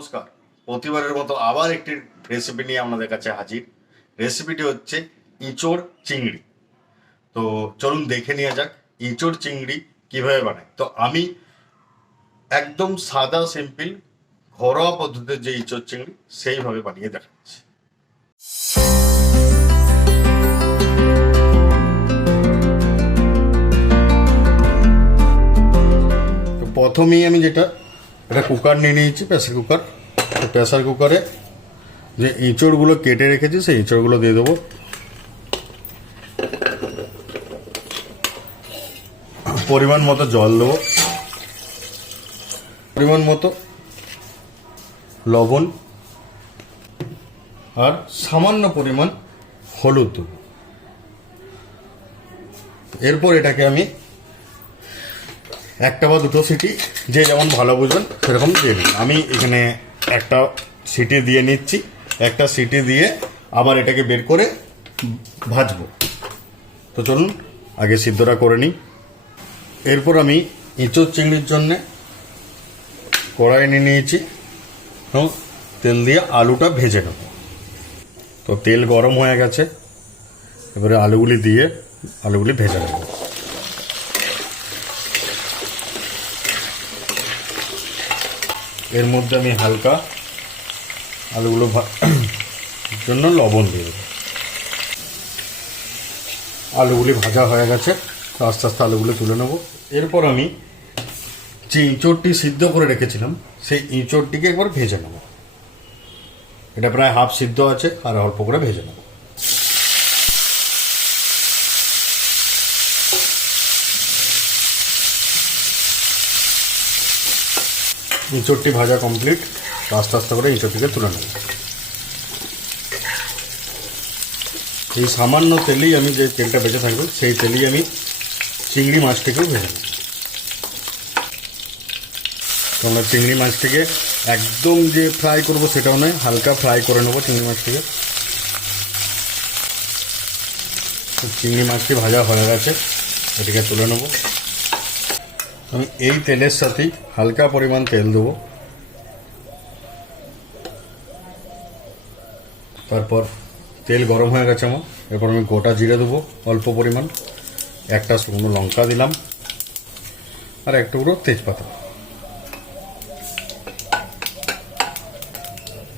নমস্কার। প্রতিবারের মতো আবার একটি রেসিপি নিয়ে আপনাদের কাছে হাজির। রেসিপিটি হচ্ছে ইঁচড় চিংড়ি। তো চলুন দেখে নেওয়া যাক ইঁচড় চিংড়ি কিভাবে বানায়। তো আমি একদম সাদা সিম্পল ঘরোয়া পদ্ধতিতে যে ইঁচড় চিংড়ি সেইভাবে বানিয়ে দেখাচ্ছি। তো প্রথমেই আমি এটা কুকার নিয়ে নিয়েছি, প্রেসার কুকার। তো প্রেসার কুকারে যে ইঁচড়গুলো কেটে রেখেছি সেই ইঁচড়গুলো দিয়ে দেবো। পরিমাণ মতো জল দেবো, পরিমাণ মতো লবণ আর সামান্য পরিমাণ হলুদ দেবো। এরপর এটাকে আমি একটা বা দুটো সিটি যে যেমন ভালো বুঝবেন সেরকম দিয়ে দিন। আমি এখানে একটা সিটি দিয়ে নিচ্ছি। একটা সিটি দিয়ে আবার এটাকে বের করে ভাজবো। তো চলুন আগে সিদ্ধটা করে নিই। এরপর আমি ইঁচড় চিংড়ির জন্যে কড়াই নিয়ে নিয়েছি এবং তেল দিয়ে আলুটা ভেজে নেব। তো তেল গরম হয়ে গেছে, এবারে আলুগুলি দিয়ে আলুগুলি ভেজে নেব। এর মধ্যে আমি হালকা আলুগুলো জন্য লবণ দিয়ে দেবো। আলুগুলি ভাজা হয়ে গেছে, তো আস্তে আস্তে আলুগুলো তুলে নেব। এরপর আমি যে ইঁচড়টি সিদ্ধ করে রেখেছিলাম সেই ইঁচড়টিকে একবার ভেজে নেব। এটা প্রায় হাফ সিদ্ধ আছে, আর অল্প করে ভেজে নেব। ইঁচড়টি ভাজা কমপ্লিট, আস্তে আস্তে করে ইঁচড়টিকে তুলে নেব। এই সামান্য তেলেই আমি যে তেলটা বেঁচে থাকবে সেই তেলেই আমি চিংড়ি মাছটিকেও ভেজে নেব। তো আমরা চিংড়ি মাছটিকে একদম যে ফ্রাই করব সেটাও নয়, হালকা ফ্রাই করে নেব চিংড়ি মাছটিকে। চিংড়ি মাছটি ভাজা হয়ে গেছে, এটিকে তুলে নেব। আমি এই তেলের সাথেই হালকা পরিমাণ তেল দেবো। তারপর তেল গরম হয়ে গেছে আমার, এরপর আমি গোটা জিরে দেবো অল্প পরিমাণ, একটা শুকনো লঙ্কা দিলাম আর এক টুকরো তেজপাতা।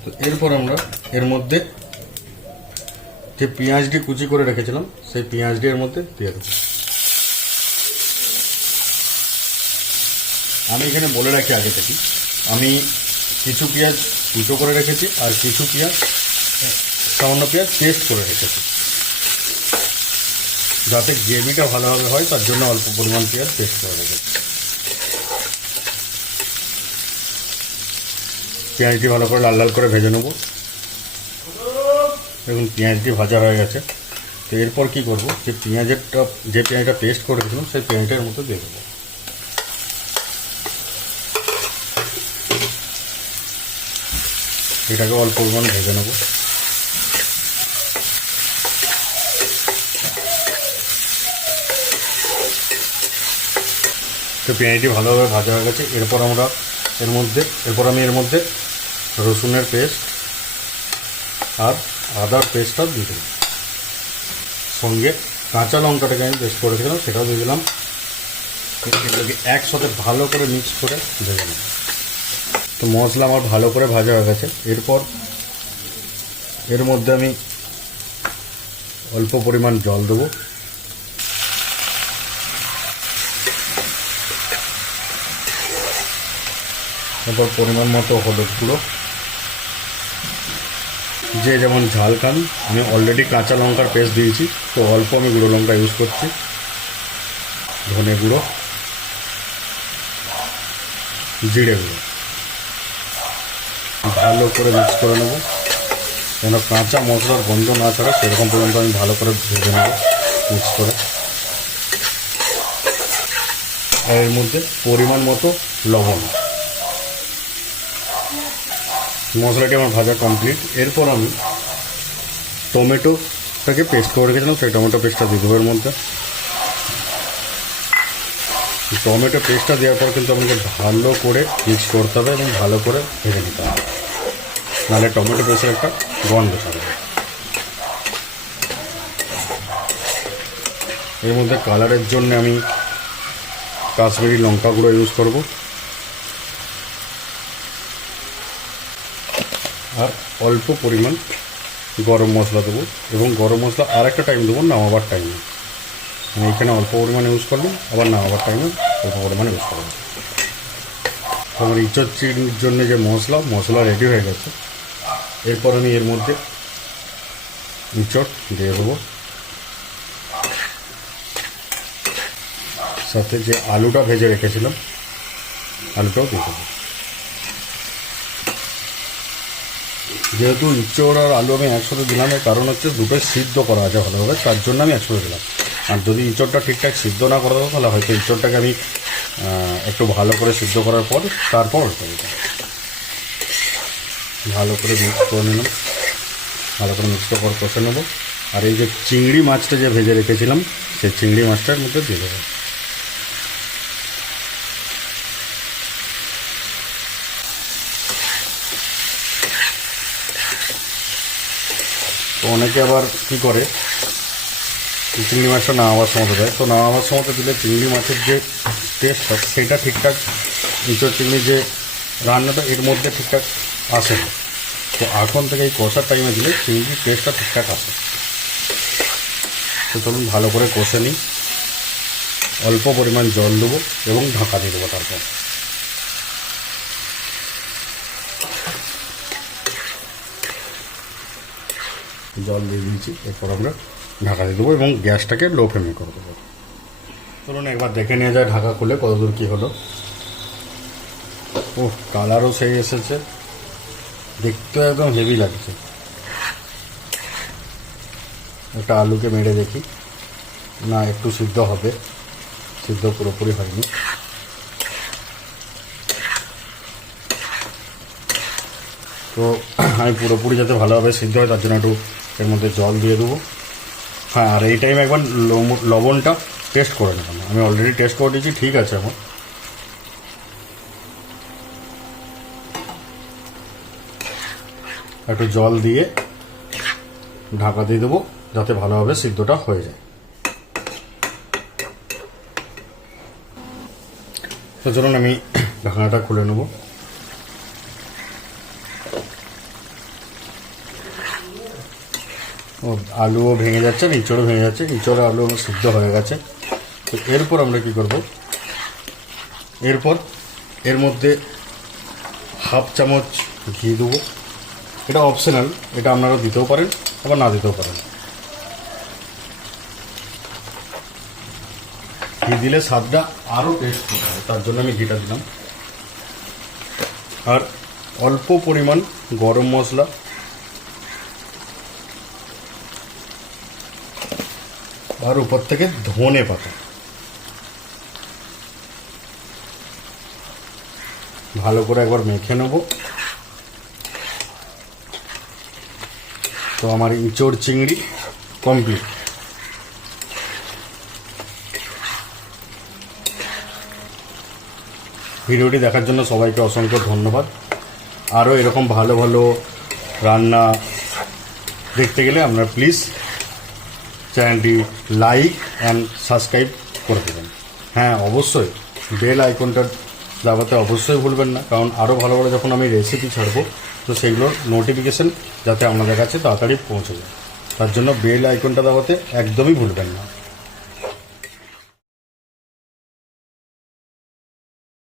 তো এরপর আমরা এর মধ্যে যে পেঁয়াজটি কুচি করে রেখেছিলাম সেই পেঁয়াজটি এর মধ্যে দিয়ে দেবো। আমি এখানে বলে রাখি আগে থেকে, আমি কিছু পেঁয়াজ কুচো করে রেখেছি আর কিছু পেঁয়াজ সামান্য পেঁয়াজ পেস্ট করে রেখেছি, যাতে গ্রেভিটা ভালোভাবে হয় তার জন্য অল্প পরিমাণ পেঁয়াজ পেস্ট করে রেখেছি। পেঁয়াজটি ভালো করে লাল লাল করে ভেজে নেব। দেখুন পেঁয়াজটি ভাজা হয়ে গেছে। তো এরপর কী করবো, যে পেঁয়াজটা পেস্ট করে রেখেছিলাম সেই পেঁয়াজটার মধ্যে দিয়ে দেবো। এটাকে অল্প পরিমাণ ভেজে নেব। তো পেঁয়াজটি ভালোভাবে ভাজা হয়ে গেছে। এরপর আমি এর মধ্যে রসুনের পেস্ট আর আদার পেস্টটা দিয়ে দিলাম, সঙ্গে কাঁচা লঙ্কাটাকে আমি পেস্ট করে দিলাম সেটাও দিয়ে দিলাম। এগুলোকে একসাথে ভালো করে মিক্স করে ভেজে নেব। তো মশলা আমার ভালো করে ভাজা হয়ে গেছে। এরপর এর মধ্যে আমি অল্প পরিমাণ জল দেবো। এরপর পরিমাণ মতো হলুদ গুঁড়ো, যে যেমন ঝাল খান। আমি অলরেডি কাঁচা লঙ্কার পেস্ট দিয়েছি, তো অল্প আমি গুঁড়ো লঙ্কা ইউজ করছি। ধনে গুঁড়ো, জিরে গুঁড়ো ভালো করে মিক্স করে নেব, যেন কাঁচা মশলার গন্ধ না ছাড়া সেরকম পর্যন্ত আমি ভালো করে ভেজে নেব মিক্স করে। আর এর মধ্যে পরিমাণ মতো লবণ। মশলাটি আমার ভাজা কমপ্লিট। এরপর আমি টমেটোটাকে পেস্ট করে রেখেছিলাম সেই টমেটো পেস্টটা দিয়ে দেবো এর মধ্যে। টমেটো পেস্টটা দেওয়ার পর কিন্তু আপনাকে ভালো করে মিক্স করতে হবে এবং ভালো করে ভেজে নিতে হবে, নাহলে টমেটো পেস্টের একটা গন্ধ থাকবে। এর মধ্যে কালারের জন্য আমি কাশ্মীরি লঙ্কা গুঁড়ো ইউজ করব, আর অল্প পরিমাণ গরম মশলা দেবো, এবং গরম মশলা আর একটা টাইম দেবো নামাবার টাইমে। আমি এখানে অল্প পরিমাণে ইউজ করলাম, আবার নামাবার টাইমে অল্প পরিমাণে ইউজ করবো। আমার ইঁচড় চিংড়ির জন্য যে মশলা রেডি হয়ে গেছে। এরপর আমি এর মধ্যে ইঁচড় দিয়ে দেবো, সাথে যে আলুটা ভেজে রেখেছিলাম আলুটাও দিয়ে দেবো। যেহেতু ইঁচড় আর আলু আমি একসাথে দিলাম, এর কারণ হচ্ছে দুটোই সিদ্ধ করা আছে ভালোভাবে, তার জন্য আমি একসাথে দিলাম। আর যদি ইঁচড়টা ঠিকঠাক সিদ্ধ না করা দেবো, তাহলে হয়তো ইঁচড়টাকে আমি একটু ভালো করে সিদ্ধ করার পর তারপর ওটা দিতাম। ভালো করে মিক্স করে নিলাম, ভালো করে মিক্স করে কষে নেবো। আর এই যে চিংড়ি মাছটা যে ভেজে রেখেছিলাম, সেই চিংড়ি মাছটার মধ্যে দিয়ে দেবো। তো অনেকে আবার কী করে, চিংড়ি মাছটা নামাবার সময় দেয়, তো নামাবার সময় দিলে চিংড়ি মাছের যে টেস্টটা সেটা ঠিকঠাক ইঁচড় চিংড়ির যে রান্নাটা এর মধ্যে ঠিকঠাক আসে না। তো এখন থেকে এই কষার টাইমে দিলে চিংড়ির টেস্টটা ঠিকঠাক আসে। তো চলুন ভালো করে কষে নিই, অল্প পরিমাণ জল দেবো এবং ঢাকা দিয়ে দেবো। তারপর জল দিয়ে দিয়েছি, এরপর আমরা ঢাকা দিয়ে দেবো এবং গ্যাসটাকে লো ফ্লেমে করে দেবো। চলুন একবার দেখে নিয়ে যায় ঢাকা খুলে কতদূর কী হলো। ও কালারও সেই এসেছে, দেখতে একদম হেভি লাগছে। একটা আলুকে মেরে দেখি, না একটু সিদ্ধ হবে, সিদ্ধ পুরোপুরি হয়নি। তো আমি পুরোপুরি যাতে ভালোভাবে সিদ্ধ হয় তার জন্য একটু এর মধ্যে জল দিয়ে দেবো। হ্যাঁ, আর এই টাইমে একবার লবণটা টেস্ট করে নেবেন। আমি অলরেডি টেস্ট করে দিয়েছি, ঠিক আছে। এখন একটু জল দিয়ে ঢাকা দিয়ে দেবো যাতে ভালোভাবে সিদ্ধটা হয়ে যায়। তো চলুন আমি ঢাকনাটা খুলে নেব। ও আলুও ভেঙে যাচ্ছে, ইঁচড়ও ভেঙে যাচ্ছে, ইঁচড় আলু আমার সিদ্ধ হয়ে গেছে। তো এরপর আমরা কী করব, এরপর এর মধ্যে হাফ চামচ ঘি দেবো। এটা অপশনাল, এটা আপনারা দিতেও পারেন আবার না দিতেও পারেন। ঘি দিলে স্বাদটা আরও টেস্ট হবে, তার জন্য আমি ঘিটা দিলাম। আর অল্প পরিমাণ গরম মশলা, আর উপর থেকে ধনে পাতা। ভালো করে একবার মেখে নেব। তো আমার ইঁচড় চিংড়ি কমপ্লিট। ভিডিওটি দেখার জন্য সবাইকে অসংখ্য ধন্যবাদ। আরও এরকম ভালো ভালো রান্না দেখতে গেলে আপনারা প্লিজ চ্যানেলটি লাইক অ্যান্ড সাবস্ক্রাইব করে দেবেন। হ্যাঁ, অবশ্যই বেল আইকনটা দাবাতে অবশ্যই ভুলবেন না, কারণ আরও ভালো ভালো যখন আমি রেসিপি ছাড়বো তো সেগুলোর নোটিফিকেশান যাতে আপনাদের কাছে তাড়াতাড়ি পৌঁছে যায়, তার জন্য বেল আইকনটা দাবাতে একদমই ভুলবেন না।